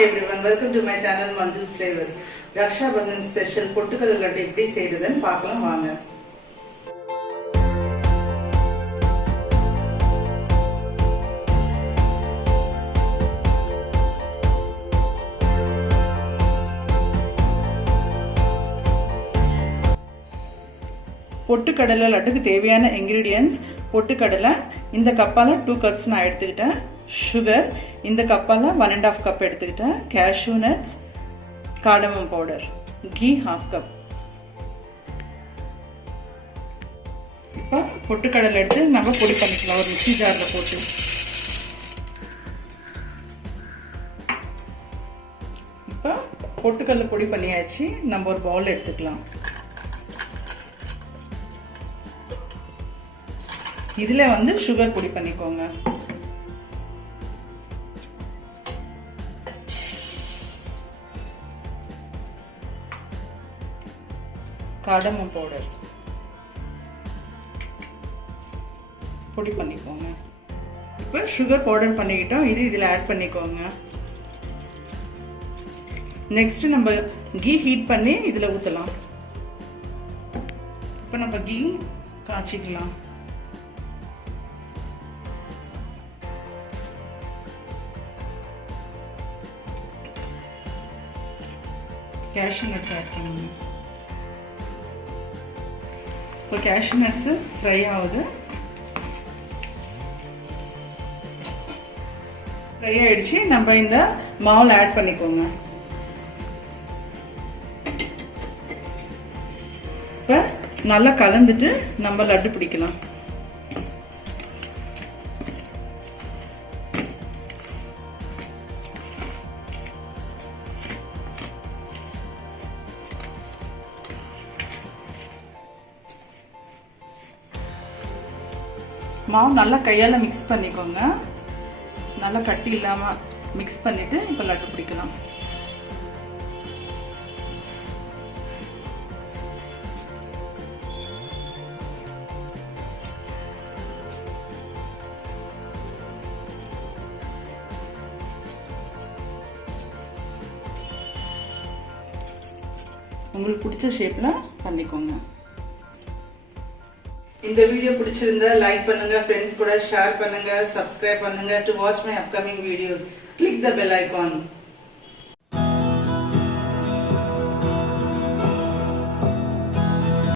Hi everyone, welcome to my channel Manju's Flavors. Raksha Bandhan special Pottukadalai laddu எப்படி செய்யறதுன்னு பார்க்கலாம் வாங்க. பொட்டுக்கடலை லட்டுக்கு தேவையான ingredients பொட்டுக்கடலை இந்த கப்பால 2 cups நான் எடுத்துக்கிட்டேன். sugar இந்த கப்பால 1.5 cup எடுத்துக்கிட்டேன். cashew nuts, cardamom powder, ghee half cup. இப்போ பொட்டுக்கடலை எடுத்து நம்ம பொடி பண்ணிக்கலாம் ஒரு மிக்ஸி ஜார்ல போட்டு. இப்போ பொட்டுக்கடலை பொடி பண்ணியாச்சு. நம்ம ஒரு பவுல் எடுத்துக்கலாம். இதுல வந்து சுகர் பொடி பண்ணிக்கோங்க. கார்டமம் பவுடர் பொடி பண்ணிக்கோங்க. இப்போ சுகர் பவுடர் பண்ணிக்கிட்டோம். இது இதுல ஆட் பண்ணிக்கோங்க. நெக்ஸ்ட் நம்ம கீ ஹீட் பண்ணி இதுல ஊத்தலாம். இப்போ நம்ம கீ காய்ச்சிக்கலாம். cashew nuts add பண்ணுங்க. இப்போ cashew nuts ஃப்ரை ஆகுது. ஃப்ரை ஆயிடுச்சு. நம்ம இந்த மாவுல ஆட் பண்ணிக்கோங்க. இப்போ நல்லா கலந்துட்டு நம்ம லட்டு பிடிக்கலாம். மாவு நல்லா கையால மிக்ஸ் பண்ணிக்கோங்க. நல்லா கட்டி இல்லாம மிக்ஸ் பண்ணிட்டு இப்போ லட்டு பிடிக்கலாம். உங்களுக்கு பிடிச்ச ஷேப்ல பண்ணிக்கோங்க. இந்த வீடியோ பிடிச்சிருந்தா லைக் பண்ணுங்க, ஃப்ரெண்ட்ஸ் கூட ஷேர் பண்ணுங்க, சப்ஸ்கிரைப் பண்ணுங்க. To watch my upcoming videos, click the bell icon.